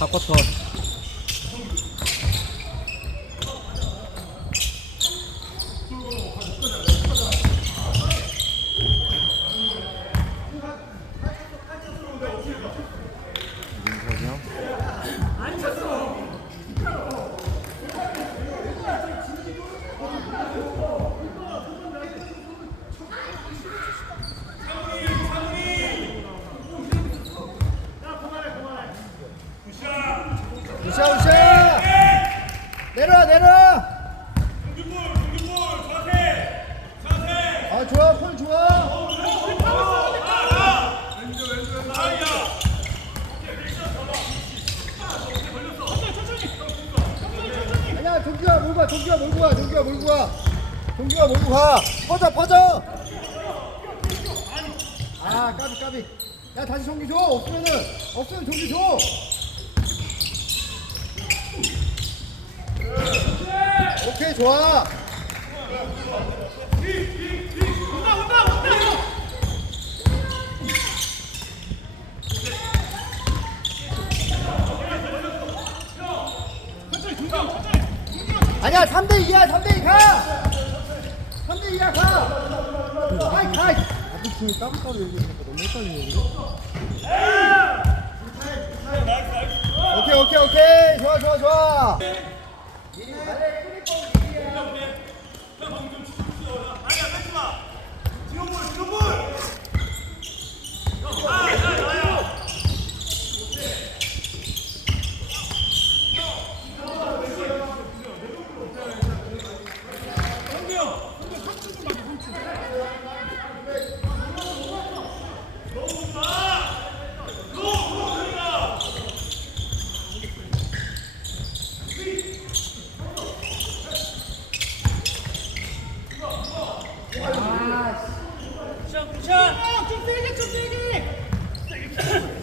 4쿼 우샤 우샤! 내려와 내려와 아 좋아 폴 좋아. 아니야 동규야 몰고 가 동규야 몰고 가 동규야 몰고 가 동규야 몰고 가. 퍼져 퍼져! 아 까비 까비. 야 다시 종규 줘. 없으면은 없으면 종규 줘 오케이 좋아 아니야 3대 2야 3대 2 가! 3대 2야 가! 아이 가! 아저씨 따로따로 얘기하니까 너무 헷갈리네 오케이 오케이 오케이 좋아 좋아 좋아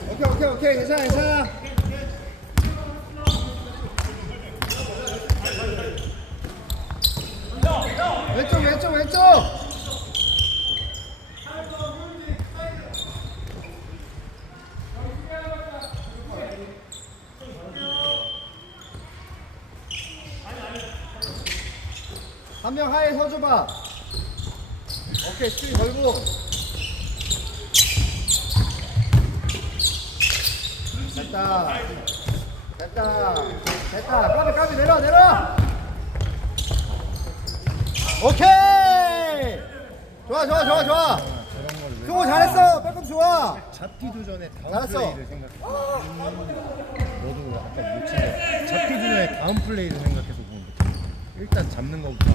오케이 오케이 오케이 괜찮아 괜찮아. 왼쪽 왼쪽 왼쪽. 한 명 하에 서줘봐. 오케이 스크린 걸고 됐다 됐다 됐다 까비 까비 내려 내려 오케이 좋아 좋아 좋아 좋아? 승호 잘했어 백업 좋아 잡기도 전에 다음 잘했어. 플레이를 생각해. 너도 아까 못 치네. 잡기도 전에 다음 플레이를 생각해서 보면 돼. 일단 잡는 것부터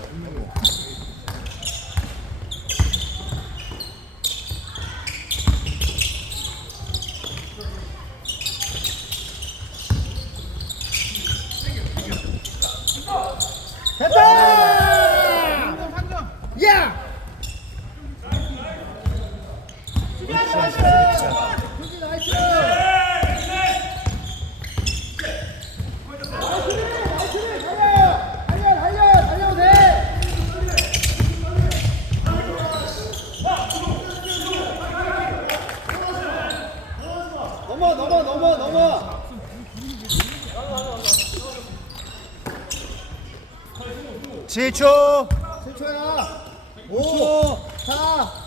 7초. 7초야. 5 4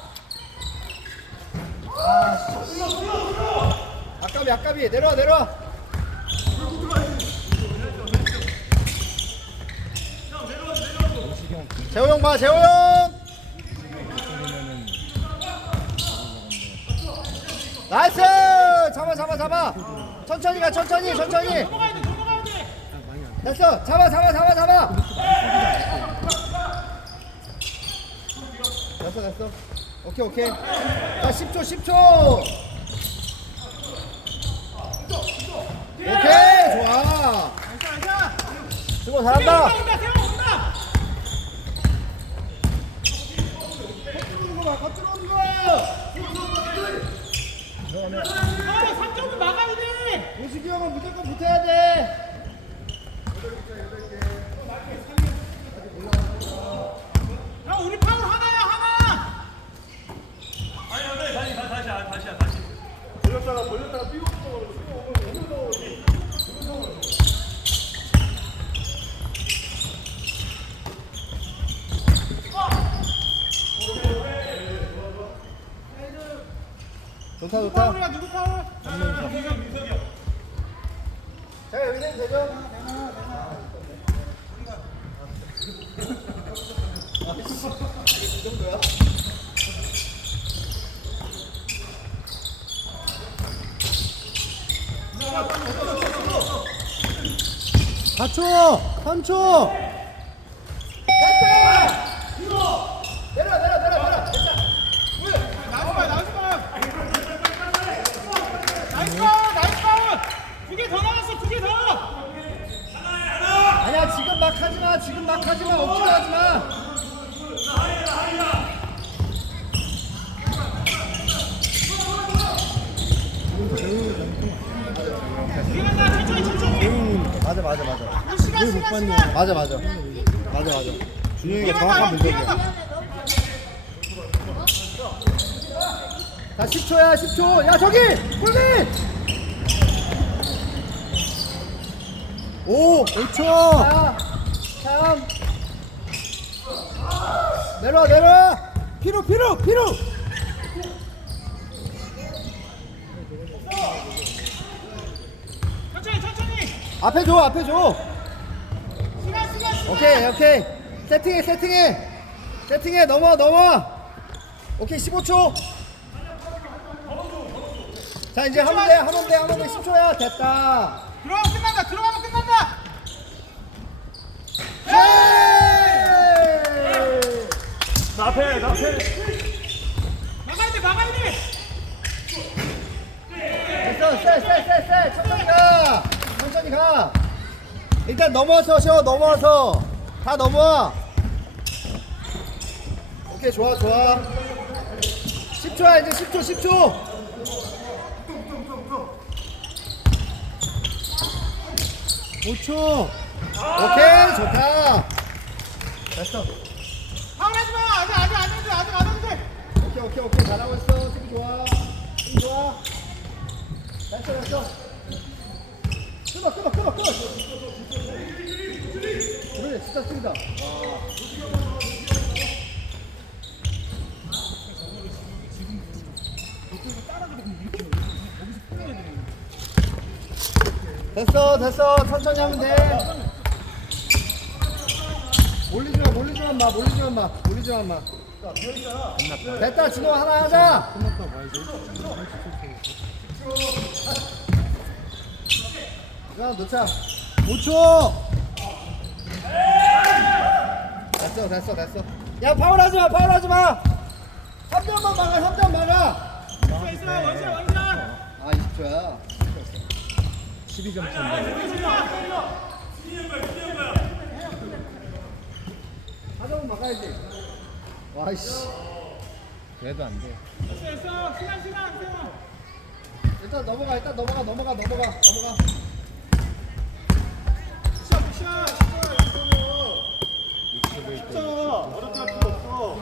아, 씨. 아까비 아까비 내려와 내려와. 재호 형봐 재호 형 나이스! 잡아 잡아 천천히 가 천천히 천천히 됐어 잡아 잡아 잡아 잡아 됐어 됐어 오케이 오케이 자 10초 10초 오케이 좋아 수고 잘한다 겉들어오는 거 봐 겉들어오는 거 오식이 형은 무조건 붙어야 돼. 우리 파울 하나야 하나. 좋다 누구 좋다 파울이야 누구 파울? 자 여기 되죠? 사초 3초! 내려 내려 내려 내려 나이스 파울 나이스 파울 나이스 파울 나이스 파울 두개 더 나왔어 두 개더 아니야 지금 막 하지마 지금 막 하지마 억지로 하지마 우리는 나 천천히 천천히 개인이니까. 맞아, 맞아, 맞아. 우리 시간 못 시간 봤냐. 맞아 맞아 맞아 맞아 준영이가 정확한 형 분석이야. 자 10초야 10초 야 저기 골밑 5! 5초! 4 3 내려와 내려와 피로 피로 피로 앞에 줘 앞에 줘. 시간 시간 시간 오케이 오케이. 세팅해 세팅해. 세팅해 넘어 넘어. 오케이 15초. 자 이제 하면 돼 하면 돼 하면 돼 10초야. 됐다. 들어가면 끝난다 들어가면 끝난다. 예! 나패 나패. 막아야 돼 막아야 돼. 됐어 쎄 쎄 쎄 쎄. 천천히 가 천천히 가. 일단 넘어서 쉬어 넘어서. 다 넘어와. 오케이 좋아 좋아. 10초야 이제 10초 10초. 오초. 오케이 좋다. 됐어. 파울하지 마! 아직 아직 안 해도 돼 아직 안 해도 돼 오케이 오케이 오케이. 잘하고 있어. 팀 좋아. 팀 좋아. 됐어 됐어 끊어 끊어 끊어 끊어. 그래 진짜 쓰다. 됐어 됐어. 천천히 하면 돼. 몰리지마 몰리지만 마. 몰리지만 마. 몰리지만 마. 됐다 진호. 하나 하자 야 넣자. 5초! 됐어 됐어 됐어. 야 파울 하지 마 파울 하지 마. 3점만 막아 3점 막아. 있어 원샷 원샷 아 20초야. 12점 차인데. 4점은 막아야지. 와이씨. 그래도 안 돼. 있어 있어. 시간 시간 시간. 일단 넘어가 일단 넘어가 넘어가 넘어가 넘어가 샷! 진짜! 이거는 진짜! 어렵게 할 필요 없어!